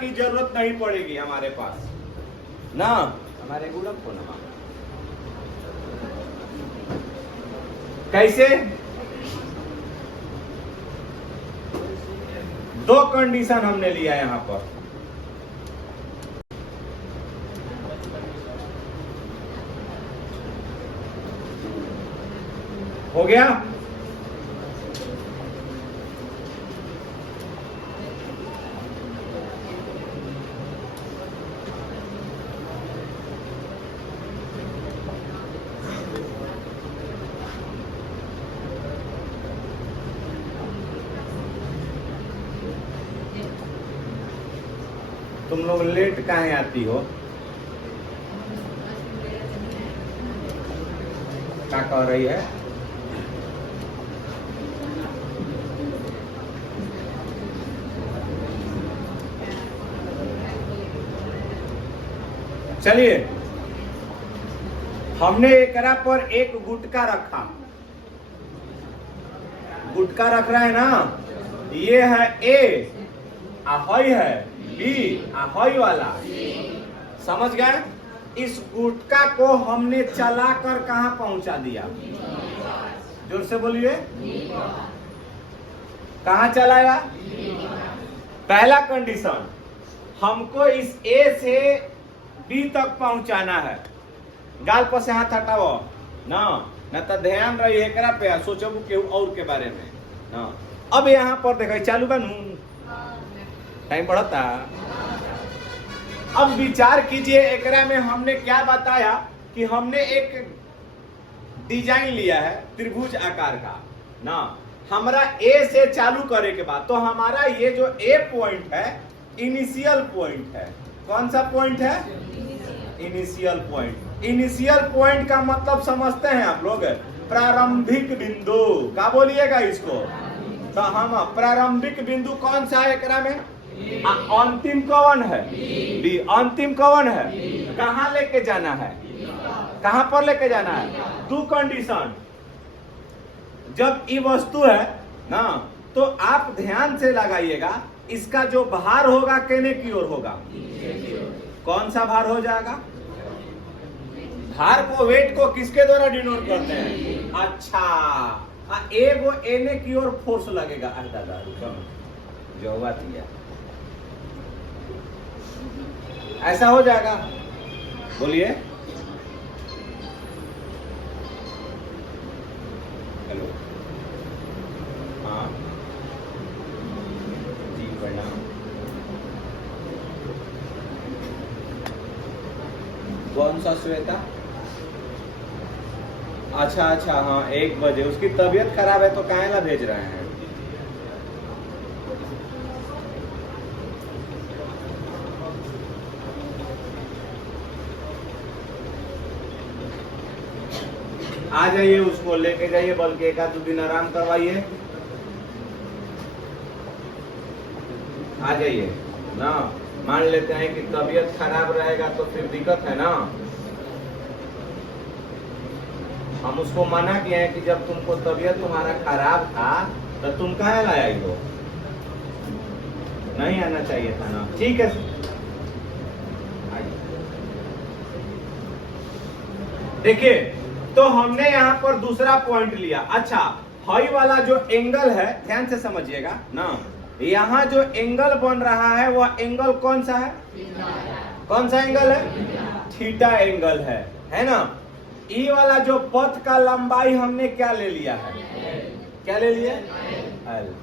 की जरूरत नहीं पड़ेगी हमारे पास ना, हमारे गुणक को ना। कैसे? दो कंडीशन हमने लिया यहां पर। हो गया? तुम लोग लेट काहे आती हो? क्या कह रही है? चलिए, हमने एकरा पर एक गुटका रखा। गुटका रख रहा है ना, ये है ए, ahoy है बी, ahoy वाला। समझ गए? इस गुटका को हमने चलाकर कहां पहुंचा दिया? जोर से बोलिए। कहां चलाया? पहला कंडीशन, हमको इस ए से बी तक पहुंचाना है। गाल पर से हाथ हटाओ ना, न तो ध्यान रही एकरा पे, सोचो केहू और के बारे में ना। अब यहाँ पर देखो चालू बनू, टाइम बढ़ता। अब विचार कीजिए, एकरा में हमने क्या बताया कि हमने एक डिजाइन लिया है त्रिभुज आकार का ना। हमारा ए से चालू करे के बाद तो हमारा ये जो ए पॉइंट है इनिशियल पॉइंट है। कौन सा पॉइंट है? Initial point. इनिशियल पॉइंट का मतलब समझते हैं आप लोग? प्रारंभिक बिंदु। क्या बोलिएगा इसको? तो हम प्रारंभिक बिंदु कौन सा है एकरा में? अंतिम कौन है? बी। अंतिम कौन है? कहां लेके जाना है? कहां पर लेके जाना है? दो कंडीशन। जब ये वस्तु है ना, तो आप ध्यान से लगाइएगा, इसका जो भार होगा केने की ओर होगा? कौन सा भार हो जाएगा? भार को, वेट को किसके द्वारा डिनोट करते हैं? अच्छा, एगो एने की ओर फोर्स लगेगा। दादा जो हुआ दिया ऐसा हो जाएगा। बोलिए। हेलो, हाँ जी प्रणाम। कौन सा श्वेता? अच्छा, हाँ 1 बजे उसकी तबीयत खराब है तो काहे ला भेज रहे हैं? आ जाइए, उसको लेके जाइए, बल्कि 1-2 दिन आराम करवाइए। आ जाइए ना। मान लेते हैं कि तबीयत खराब रहेगा तो फिर दिक्कत है ना। हम उसको मना किए हैं कि जब तुमको तबीयत तुम्हारा खराब था तो तुम कहाँ लाए हो? नहीं आना चाहिए था ना। ठीक है, देखिए, तो हमने यहाँ पर दूसरा पॉइंट लिया। अच्छा, हाई वाला जो एंगल है, ध्यान से समझिएगा ना, यहाँ जो एंगल बन रहा है वह एंगल कौन सा है? कौन सा एंगल है? थीटा एंगल है ना। ई वाला जो पथ का लंबाई हमने क्या ले लिया है? क्या ले लिया? एल।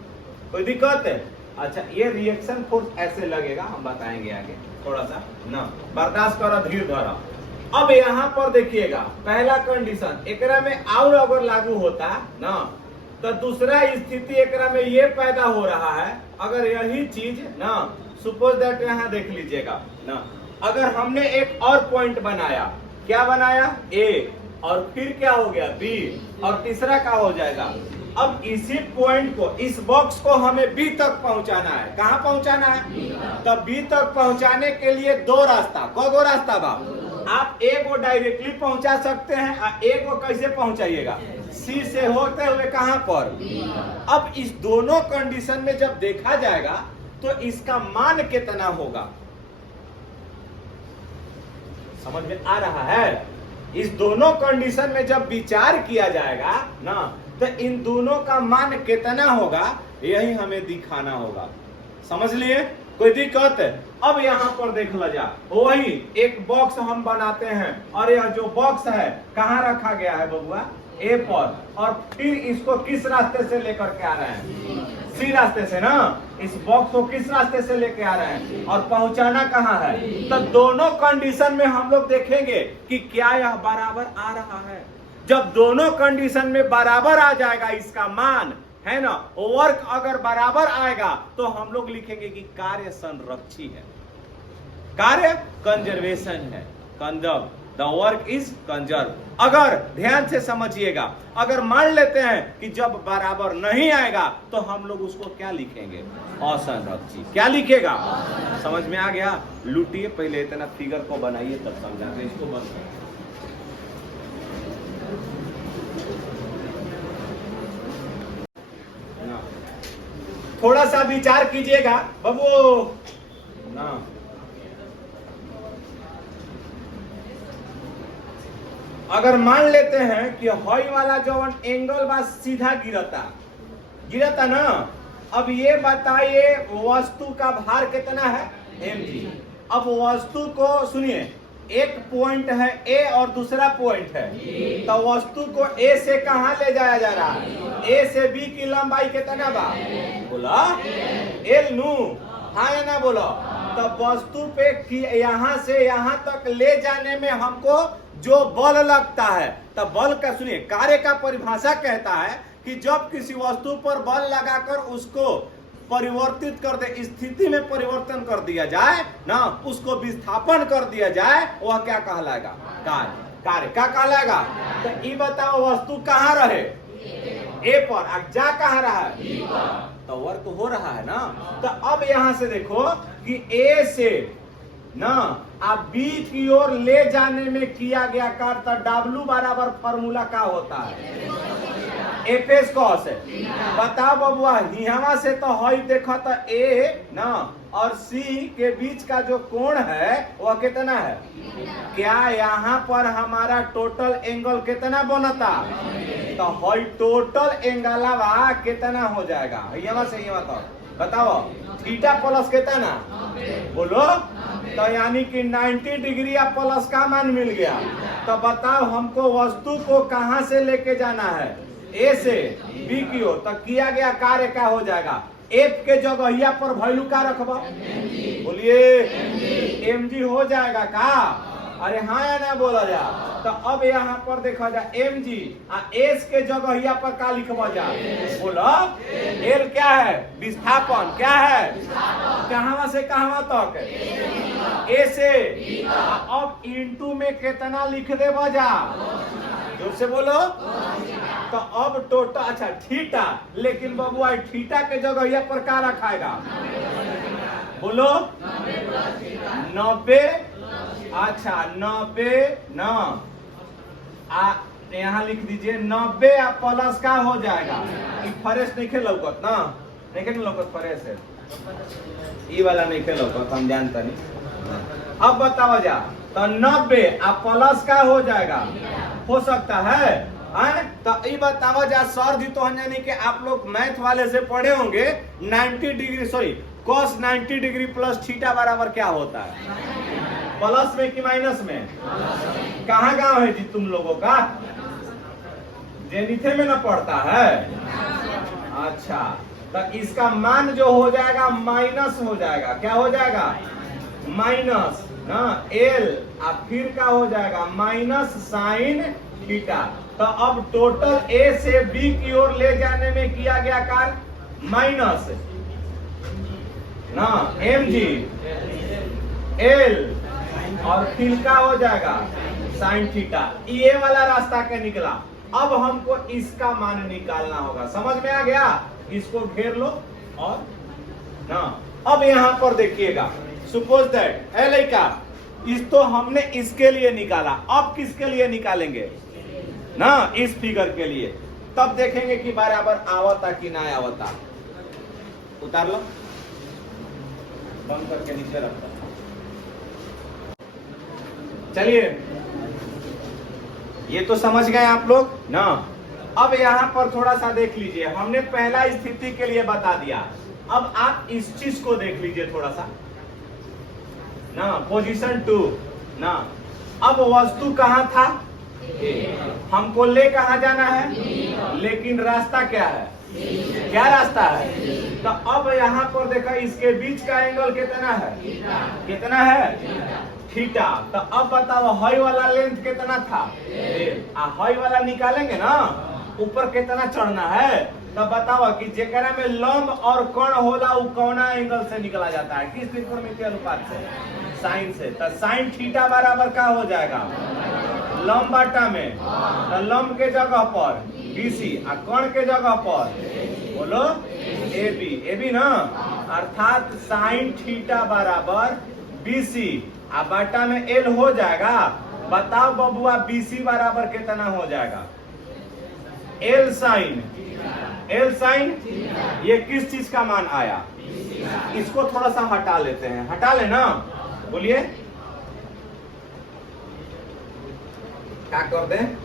कोई दिक्कत है? अच्छा, ये रिएक्शन फोर्स ऐसे लगेगा, हम बताएंगे आगे, थोड़ा सा ना बर्दाश्त करो, धीरे धरो। अब यहाँ पर देखिएगा, पहला कंडीशन एकरा में और अगर लागू होता ना, तो दूसरा स्थिति एकरा में ये पैदा हो रहा है। अगर यही चीज ना, सपोज दैट यहाँ देख लीजिएगा ना, अगर हमने एक और पॉइंट बनाया, क्या बनाया? ए, और फिर क्या हो गया? बी, और तीसरा क्या हो जाएगा? अब इसी पॉइंट को, इस बॉक्स को हमें बी तक पहुंचाना है। कहां पहुंचाना है? तब बी तक पहुंचाने के लिए दो रास्ता। कौन रास्ता बाप? आप ए को डायरेक्टली पहुंचा सकते हैं, और ए को कैसे पहुंचाइएगा? सी से होते हुए कहां पर? अब इस दोनों कंडीशन में जब देखा जाएगा तो इसका मान कितना होगा? समझ में आ रहा है? इस दोनों कंडीशन में जब विचार किया जाएगा ना, तो इन दोनों का मान कितना होगा, यही हमें दिखाना होगा। समझ लिए? कोई दिक्कत? अब यहाँ पर देख लो जा, वही एक बॉक्स हम बनाते हैं और यह जो बॉक्स है कहाँ रखा गया है बबुआ? ए पर, और फिर इसको किस रास्ते से लेकर के आ रहे हैं? सी रास्ते से ना। इस बॉक्स को किस रास्ते से लेके आ रहे हैं और पहुंचाना कहाँ है? तो दोनों कंडीशन में हम लोग देखेंगे कि क्या यह बराबर आ रहा है। जब दोनों कंडीशन में बराबर आ जाएगा इसका मान, है ना, वर्क अगर बराबर आएगा तो हम लोग लिखेंगे कि कार्य संरक्षी है, कार्य कंजर्वेशन है, conserve, the work is conserve. अगर ध्यान से समझिएगा, अगर मान लेते हैं कि जब बराबर नहीं आएगा तो हम लोग उसको क्या लिखेंगे? असंरक्षी। क्या लिखेगा? समझ में आ गया? लूटिए, पहले इतना फिगर को बनाइए तब समझाते। इसको बंद करें। थोड़ा सा विचार कीजिएगा बबू ना। अगर मान लेते हैं कि हॉई वाला जो एंगल बा सीधा गिरता ना, अब ये बताइए वस्तु का भार कितना है? mg। अब वस्तु को सुनिए, एक पॉइंट है ए और दूसरा पॉइंट है, तो वस्तु को ए से कहां ले जाया जा रहा है? ए से बी की लंबाई कितना बा? बोला एल नू, हाँ या ना बोलो? तो वस्तु पे यहां से यहां तक ले जाने में हमको जो बल लगता है, तो बल का सुनिए, कार्य का परिभाषा कहता है कि जब किसी वस्तु पर बल लगाकर उसको परिवर्तित कर दे, स्थिति में परिवर्तन कर दिया जाए ना, उसको विस्थापन कर दिया जाए, वह क्या कहलाएगा? कार्य। कार्य क्या कहलाएगा? तो ये बताओ वस्तु कहाँ रहे? ए पर, अब जा कहाँ रहा है? तो वर्क हो रहा है ना। तो अब यहां से देखो कि ए से ना आप बी की ओर ले जाने में किया गया कार्य, तो डब्ल्यू बराबर फॉर्मूला क्या होता है? एफएस कॉस है। बताओ बबुआ, यहाँ से तो हई देखो तो ए ना और सी के बीच का जो कोण है वह कितना है? क्या यहाँ पर हमारा टोटल एंगल कितना बनता? तो हई टोटल एंगलवा कितना हो जाएगा? यहाँ से यहाँ तक बताओ, थीटा प्लस कितना? बोलो। तो यानी कि 90 डिग्री या प्लस का मान मिल गया। तो बताओ हमको वस्तु को कहां से लेके जाना है? ए से बी की ओर। तो किया गया कार्य क्या हो जाएगा? एफ के जगह पर वैल्यू का रखबो? बोलिए mg हो जाएगा का? अरे हाँ या ना बोला जा? तो अब यहाँ पर देखा जा mg आ एस के जगह पर का लिखबा जा? बोलो एल क्या है? विस्थापन। क्या है? कहां से कहां तक? ए से। अब इनटू में कितना लिख दे बजा? जोर से बोलो। तो अब टोटल, अच्छा थीटा, लेकिन बबुआ थीटा के जगह यहाँ पर क्या रखाएगा? बोलो 90। अच्छा 90 ना, यहाँ लिख दीजिए 90 या प्लस का हो जाएगा? फरेस नहीं खेल लौकत ना, नहीं खेल लौकत फरेस है, ये वाला नहीं खेल लौकत, हम जानता नहीं। अब बताओ जा, तो 90 आप प्लस का हो जाएगा? हो सकता है। तो ये बताओ जा सर जी, तो यानी कि आप लोग मैथ वाले से पढ़े होंगे 90 degree sorry cos 90 degree plus theta बराबर क्या होता है? प्लस में कि माइनस में? कहाँ गांव है जी तुम लोगों का? जेनिथे में ना पड़ता है? अच्छा, तो इसका मान जो हो जाएगा माइनस हो जाएगा। क्या हो जाएगा? माइनस ना एल, और फिर क्या हो जाएगा? Minus sine theta. तो अब टोटल ए से बी की ओर ले जाने में किया गया कार्य माइनस ना mg एल, और फिर क्या हो जाएगा? Sine theta. ये वाला रास्ता क्या निकला? अब हमको इसका मान निकालना होगा। समझ में आ गया? इसको घेर लो और ना। अब यहां पर देखिएगा, सपोज दैट ए लड़का, इस तो हमने इसके लिए निकाला, अब किसके लिए निकालेंगे ना? इस फिगर के लिए। तब देखेंगे कि बराबर आवता कि ना आवता। उतार लो। बंद करके नीचे रखता हूं। चलिए, ये तो समझ गए आप लोग ना। अब यहां पर थोड़ा सा देख लीजिए, हमने पहला स्थिति के लिए बता दिया। अब आप इस चीज को देख लीजिए थोड़ा सा ना, पोजीशन 2 ना। अब वस्तु कहां था? हमको ले कहां जाना है? लेकिन रास्ता क्या है? क्या रास्ता है? तो अब यहां पर देखा, इसके बीच का एंगल कितना है? कितना है? थीटा। तो अब बताओ हाई वाला लेंथ कितना था? हाई वाला निकालेंगे ना, ऊपर कितना चढ़ना है। तो बताओ कि जेकरा में लंब और कोण होला वो कौना एंगल से निकला जाता है? किस त्रिकोणमिति अनुपात से? साइन से। तो साइन थीटा बराबर क्या हो जाएगा? लंब बाटा में, तो लंब के जगह पर BC और कोण के जगह पर बोलो AB। AB ना, अर्थात साइन थीटा बराबर BC और बाटा में L हो जाएगा। बताओ बबुआ BC बराबर कितना हो जाएगा? L sign. L साइन ये किस चीज का मान आया? इसको थोड़ा सा हटा लेते हैं, हटा लेना। बोलिए क्या कर दें?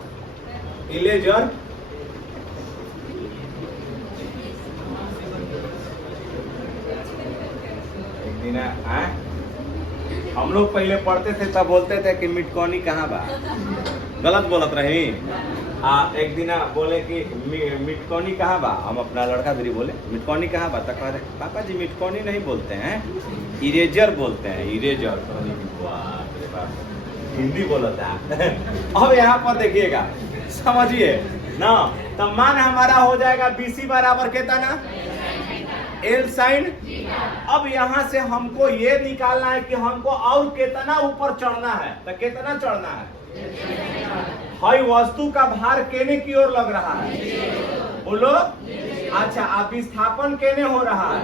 इरेजर एक दिन हम लोग पहले पढ़ते थे तब बोलते थे कि मिटकॉनी कहाँ बा, गलत बोलत रही। एक दिन बोले कि मिटकॉनी कहाँ बा, हम अपना लड़का भी बोले मिटकॉनी कहाँ बा, तो कह रहे पापा जी मिटकॉनी नहीं बोलते हैं, इरेजर बोलते हैं, इरेजर। हिंदी बोलता है। अब यहाँ पर देखिएगा, समझिए ना। तो मान हमारा हो जाएगा BC बराबर कितना? L sine. अब यहाँ से हमको ये निकालना है कि हमको और कितना ऊपर चढ़ना है। तो कितना चढ़ना है? हाई वस्तु का भार केने की ओर लग रहा है? बोलो। अच्छा, अब विस्थापन केने हो रहा है?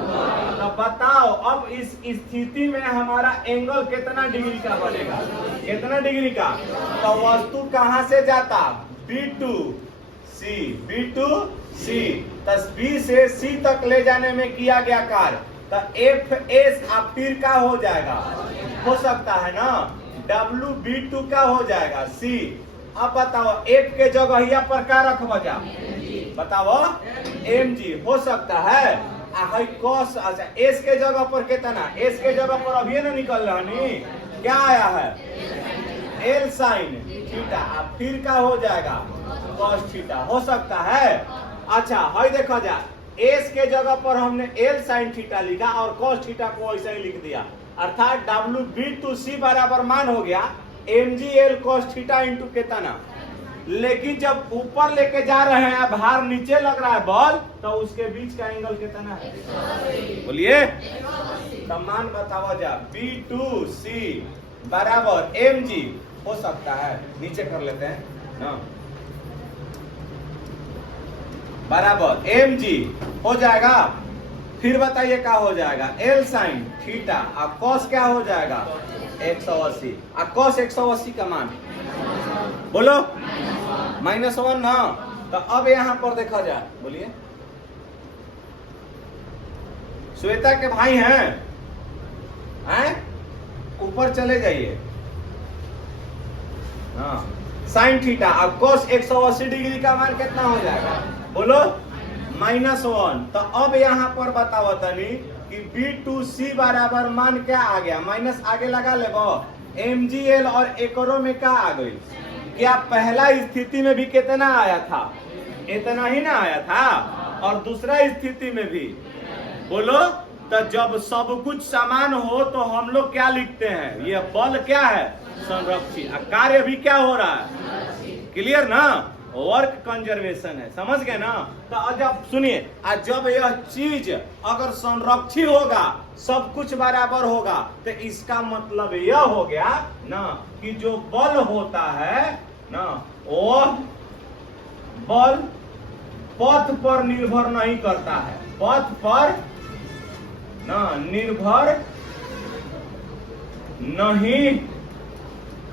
तो बताओ अब इस स्थिति में हमारा एंगल कितना डिग्री का बनेगा? कितना डिग्री का? तो वस्तु कहां से जाता? B to C, B to C। तो B से C तक ले जाने में किया गया कार्य, तो FS अब फिर क्या हो जाएगा? हो सकता है ना WB2 का हो जाएगा C। अब बताओ F के जगह पर क्या रख बजा? बताओ mg हो सकता है। कॉस, अच्छा S के जगह पर कितना? S के जगह पर अभी ना निकल रहा नहीं, क्या आया है? L sine theta. अब फिर क्या हो जाएगा? कॉस थीटा हो सकता है। अच्छा हाई देखा जा, S के जगह पर हमने L साइन थीटा लिखा और कॉस थीटा को ऐसे ही लिख दिया, अर्थात WB2C बराबर मान हो गया mg L cos theta into कितना। लेकिन जब ऊपर लेके जा रहे हैं, भार नीचे लग रहा है बॉल, तो उसके बीच का एंगल कितना है? बोलिए। तो मान बताओ जा, B2C बराबर mg हो सकता है, नीचे कर लेते हैं ना, बराबर mg हो जाएगा। फिर बताइए क्या हो जाएगा? L साइन थीटा और cos क्या हो जाएगा? 180। और cos 180 का मान बोलो -1 ना। तो अब यहां पर देखा जाए, बोलिए श्वेता के भाई हैं, ऊपर चले जाइए। हाँ, साइन थीटा और cos 180 डिग्री का मान कितना हो जाएगा? बोलो -1। तो अब यहाँ पर बताओ तनी कि B2C बराबर मान क्या आ गया? माइनस आगे लगा ले mgl और एकरों में क्या आ गई? क्या पहला स्थिति में भी कितना आया था? इतना ही ना आया था। और दूसरा स्थिति में भी बोलो। तो जब सब कुछ समान हो तो हम लोग क्या लिखते हैं? ये बल क्या है? संरक्षित। कार्य भी क्या हो रहा है? क्लियर ना? वर्क कंजर्वेशन है, समझ गए ना? तो जब सुनिए, जब यह चीज अगर संरक्षित होगा, सब कुछ बराबर होगा, तो इसका मतलब यह हो गया ना कि जो बल होता है ना, वो बल पथ पर निर्भर नहीं करता है, पथ पर ना निर्भर नहीं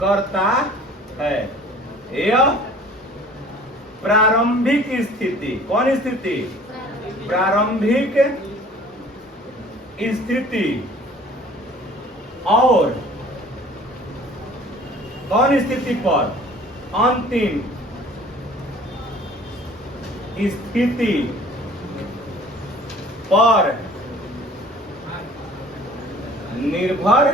करता है। यह प्रारंभिक स्थिति, कौन स्थिति? प्रारंभिक स्थिति और कौन स्थिति पर, अंतिम स्थिति पर निर्भर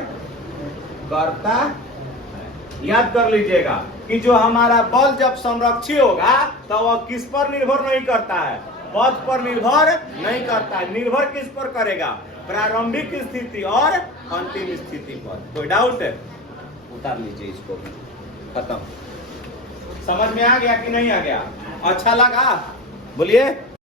करता है। याद कर लीजिएगा कि जो हमारा बल जब संरक्षित होगा तो वह किस पर निर्भर नहीं करता है, पथ पर निर्भर नहीं करता है। निर्भर किस पर करेगा, प्रारंभिक स्थिति और अंतिम स्थिति पर। कोई डाउट है? उतार लीजिए इसको, खत्म। समझ में आ गया कि नहीं आ गया? अच्छा लगा? बोलिए।